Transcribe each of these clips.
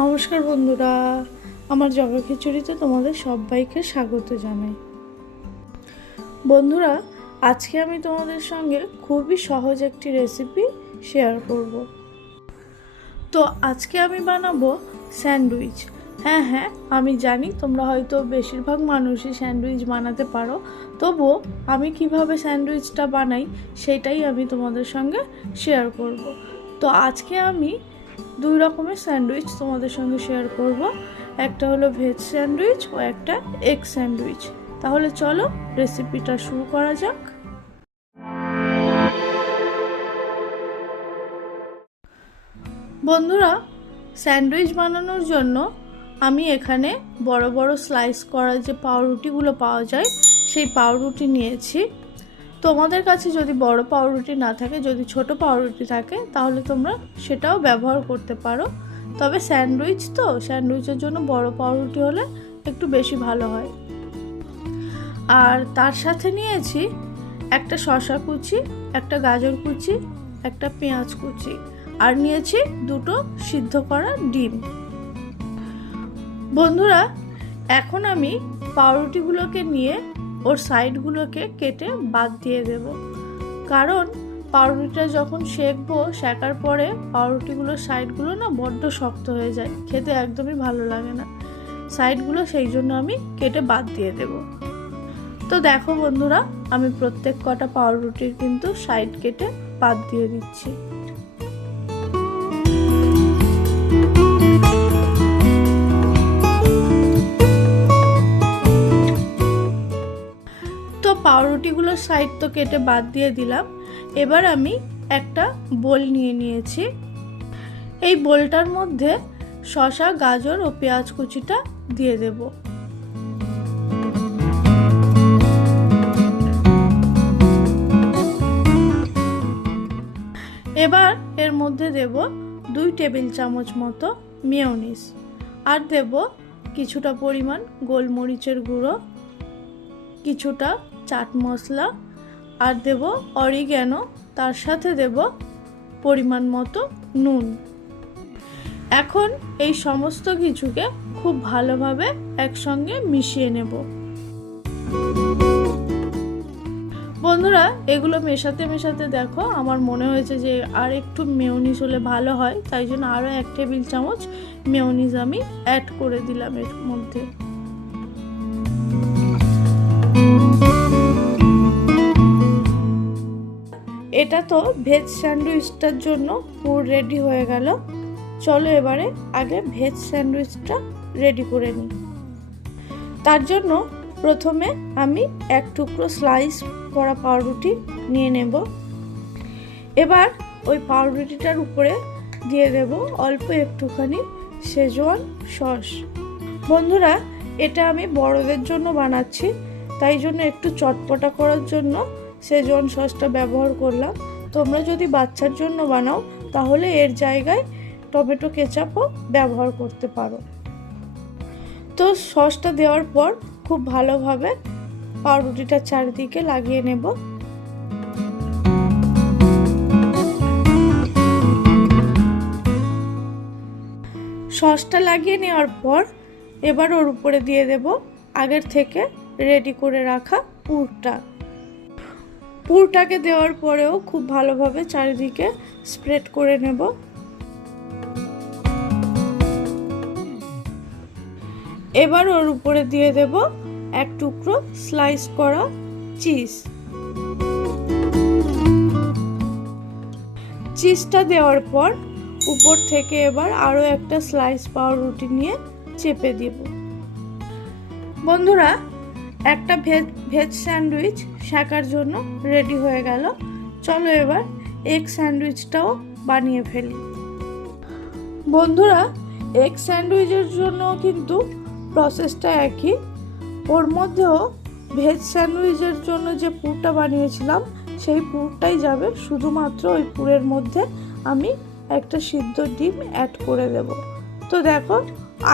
নমস্কার বন্ধুরা, আমার জগা খিচুড়িতে তোমাদের সবাইকে স্বাগত জানাই। বন্ধুরা, আজকে আমি তোমাদের সঙ্গে খুবই সহজ একটি রেসিপি শেয়ার করব। তো আজকে আমি বানাবো স্যান্ডউইচ। হ্যাঁ, আমি জানি তোমরা হয়তো বেশিরভাগ মানুষই স্যান্ডউইচ বানাতে পারো, তবুও আমি কিভাবে স্যান্ডউইচটা বানাই সেটাই আমি তোমাদের সঙ্গে শেয়ার করব। তো আজকে আমি দুই রকমের স্যান্ডউইচ তোমাদের সঙ্গে শেয়ার করব। একটা হলো ভেজ স্যান্ডউইচ ও একটা এগ স্যান্ডউইচ। তাহলে চলো রেসিপিটা শুরু করা যাক। বন্ধুরা, স্যান্ডউইচ বানানোর জন্য আমি এখানে বড় বড় স্লাইস করা যে পাউরুটিগুলো পাওয়া যায় সেই পাউরুটি নিয়েছি। তোমাদের কাছে যদি বড় পাউরুটি না থাকে, যদি ছোট পাউরুটি থাকে তাহলে তোমরা সেটাও ব্যবহার করতে পারো। তবে স্যান্ডউইচের জন্য বড় পাউরুটি হলে একটু বেশি ভালো হয়। আর তার সাথে নিয়েছি একটা শসা কুচি, একটা গাজর কুচি, একটা পেঁয়াজ কুচি, আর নিয়েছি দুটো সিদ্ধ করা ডিম। বন্ধুরা, এখন আমি পাউরুটিগুলোকে নিয়ে ওর সাইডগুলোকে কেটে বাদ দিয়ে দেব, কারণ পাউরুটিটা যখন সেকার পরে পাউরুটিগুলোর সাইডগুলো না বড্ড শক্ত হয়ে যায়, খেতে একদমই ভালো লাগে না সাইডগুলো, সেই জন্য আমি কেটে বাদ দিয়ে দেব। তো দেখো বন্ধুরা, আমি প্রত্যেক কটা পাউরুটির কিন্তু সাইড কেটে বাদ দিয়ে দিচ্ছি। পাউরুটিগুলোর সাইড তো কেটে বাদ দিয়ে দিলাম। এবার আমি একটা বোল নিয়ে নিয়েছি। এই বোলটার মধ্যে শসা, গাজর ও পেঁয়াজ কুচিটা দিয়ে দেব। এবার এর মধ্যে দেব 2 টেবিল চামচ মতো মেয়োনিজ, আর দেব কিছুটা পরিমাণ গোলমরিচের গুঁড়ো, কিছুটা চাট মশলা, আর দেব অরিগ্যানো, তার সাথে দেব পরিমাণ মতো নুন। এখন এই সমস্ত কিছুকে খুব ভালোভাবে একসঙ্গে মিশিয়ে নেব। বন্ধুরা, এগুলো মেশাতে মেশাতে দেখো আমার মনে হয়েছে যে আর একটু মেয়োনিজ হলে ভালো হয়, তাই জন্য আরও 1 টেবিল চামচ মেয়োনিজ আমি অ্যাড করে দিলাম এর মধ্যে। এটা তো ভেজ স্যান্ডউইচটার জন্য পুরো রেডি হয়ে গেল। চলো এবারে আগে ভেজ স্যান্ডউইচটা রেডি করে নিই। তার জন্য প্রথমে আমি 1 টুকরো স্লাইস করা পাউরুটি নিয়ে নেব। এবার ওই পাউরুটিটার উপরে দিয়ে দেব অল্প একটুখানি শেজওয়ান সস। বন্ধুরা, এটা আমি বড়দের জন্য বানাচ্ছি, তাই জন্য একটু চটপটা করার জন্য শেজওয়ান সসটা ব্যবহার করলাম। তোমরা যদি বাচ্চার জন্য বানাও তাহলে এর জায়গায় টমেটো কেচাপও ব্যবহার করতে পারো। তো সসটা দেওয়ার পর খুব ভালোভাবে পাউরুটিটা চারিদিকে লাগিয়ে নেব। সসটা লাগিয়ে নেওয়ার পর এবার ওর উপরে দিয়ে দেব আগের থেকে রেডি করে রাখা পুরটাকে দেওয়ার পরেও খুব ভালোভাবে চারিদিকে স্প্রেড করে নেব। এবার ওর উপরে দিয়ে দেব 1 টুকরো স্লাইস করা চিজটা দেওয়ার পর উপর থেকে এবার আরও একটা স্লাইস পাউরুটি নিয়ে চেপে দেব। বন্ধুরা, একটা ভেজ স্যান্ডউইচ শেকার জন্য রেডি হয়ে গেল। চলো এবার এগ স্যান্ডউইচটাও বানিয়ে ফেলি। বন্ধুরা, এগ স্যান্ডউইচের জন্য কিন্তু প্রসেসটা একই। ওর মধ্যেও ভেজ স্যান্ডউইচের জন্য যে পুরটা বানিয়েছিলাম সেই পুরটাই যাবে, শুধুমাত্র ওই পুরের মধ্যে আমি একটা সিদ্ধ ডিম অ্যাড করে দেব। তো দেখো,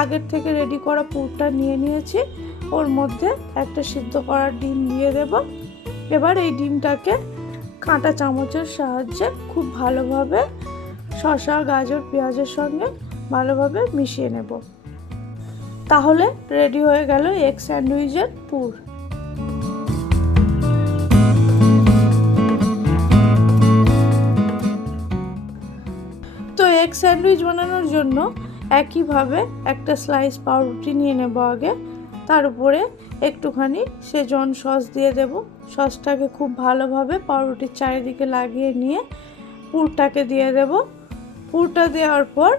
আগের থেকে রেডি করা পুরটা নিয়ে নিয়েছি, ওর মধ্যে একটা সিদ্ধ করা ডিম দিয়ে দেব। এবার এই ডিমটাকে কাঁটা চামচের সাহায্যে খুব ভালোভাবে শসা, গাজর, পেঁয়াজের সঙ্গে ভালোভাবে মিশিয়ে নেব। তাহলে রেডি হয়ে গেল এগ স্যান্ডউইচের পুর। তো এগ স্যান্ডউইচ বানানোর জন্য একইভাবে একটা স্লাইস পাউরুটি নিয়ে নেব আগে। তার উপরে একটুখানি সেজন সস দিয়ে দেব। সসটাকে খুব ভালোভাবে পাউরুটির চারিদিকে লাগিয়ে নিয়ে পুরটাকে দিয়ে দেব। পুরটা দেওয়ার পর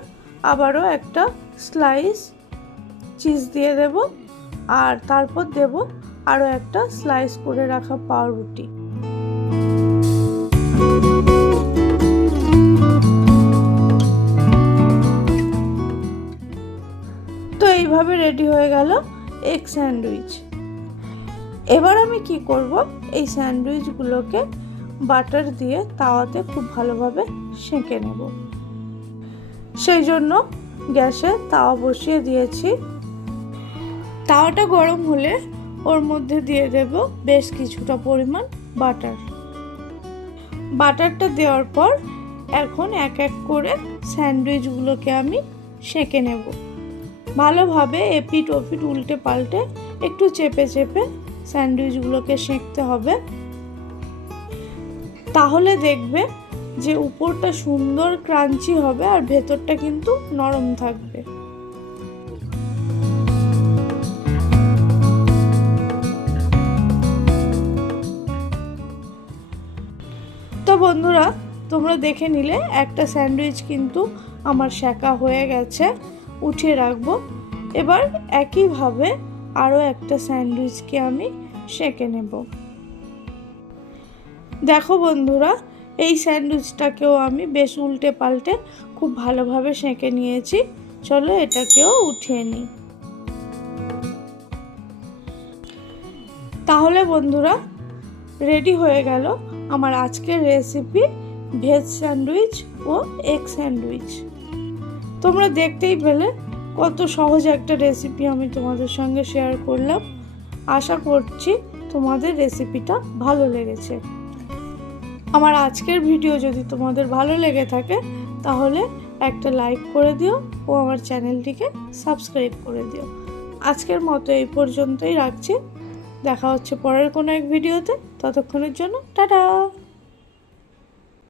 আবারও একটা স্লাইস চিজ দিয়ে দেব, আর তারপর দেব আরও একটা স্লাইস করে রাখা পাউরুটি। তো এইভাবে রেডি হয়ে গেল এগ স্যান্ডউইচ। এবার আমি কি করব, এই স্যান্ডউইচগুলোকে বাটার দিয়ে তাওয়াতে খুব ভালোভাবে সেঁকে নেব। সেই জন্য গ্যাসে তাওয়া বসিয়ে দিয়েছি। তাওয়াটা গরম হলে ওর মধ্যে দিয়ে দেব বেশ কিছুটা পরিমাণ বাটার। বাটারটা দেওয়ার পর এখন এক এক করে স্যান্ডউইচগুলোকে আমি সেঁকে নেব। ভালোভাবে এপিট ওপিট উল্টে পাল্টে একটু চেপে চেপে স্যান্ডউইচগুলোকে সেঁকতে হবে। তাহলে দেখবে যে উপরটা সুন্দর ক্রাঞ্চি হবে আর ভেতরটা কিন্তু নরম থাকবে। তো বন্ধুরা, তোমরা দেখে নিলে একটা স্যান্ডউইচ কিন্তু আমার সেঁকা হয়ে গেছে, উঠিয়ে রাখবো। এবার একইভাবে আরও একটা স্যান্ডউইচকে আমি সেঁকে নেব। দেখো বন্ধুরা, এই স্যান্ডউইচটাকেও আমি বেশ উল্টে পাল্টে খুব ভালোভাবে সেঁকে নিয়েছি। চলো এটাকেও উঠিয়ে নিই। তাহলে বন্ধুরা, রেডি হয়ে গেল আমার আজকের রেসিপি ভেজ স্যান্ডউইচ ও এগ স্যান্ডউইচ। তোমরা দেখতেই পেলে কত সহজ একটা রেসিপি আমি তোমাদের সঙ্গে শেয়ার করলাম। আশা করছি তোমাদের রেসিপিটা ভালো লেগেছে। আমার আজকের ভিডিও যদি তোমাদের ভালো লেগে থাকে তাহলে একটা লাইক করে দিও ও আমার চ্যানেলটিকে সাবস্ক্রাইব করে দিও। আজকের মতো এই পর্যন্তই রাখছি। দেখা হচ্ছে পরের কোনো এক ভিডিওতে। ততক্ষণের জন্য টাটা।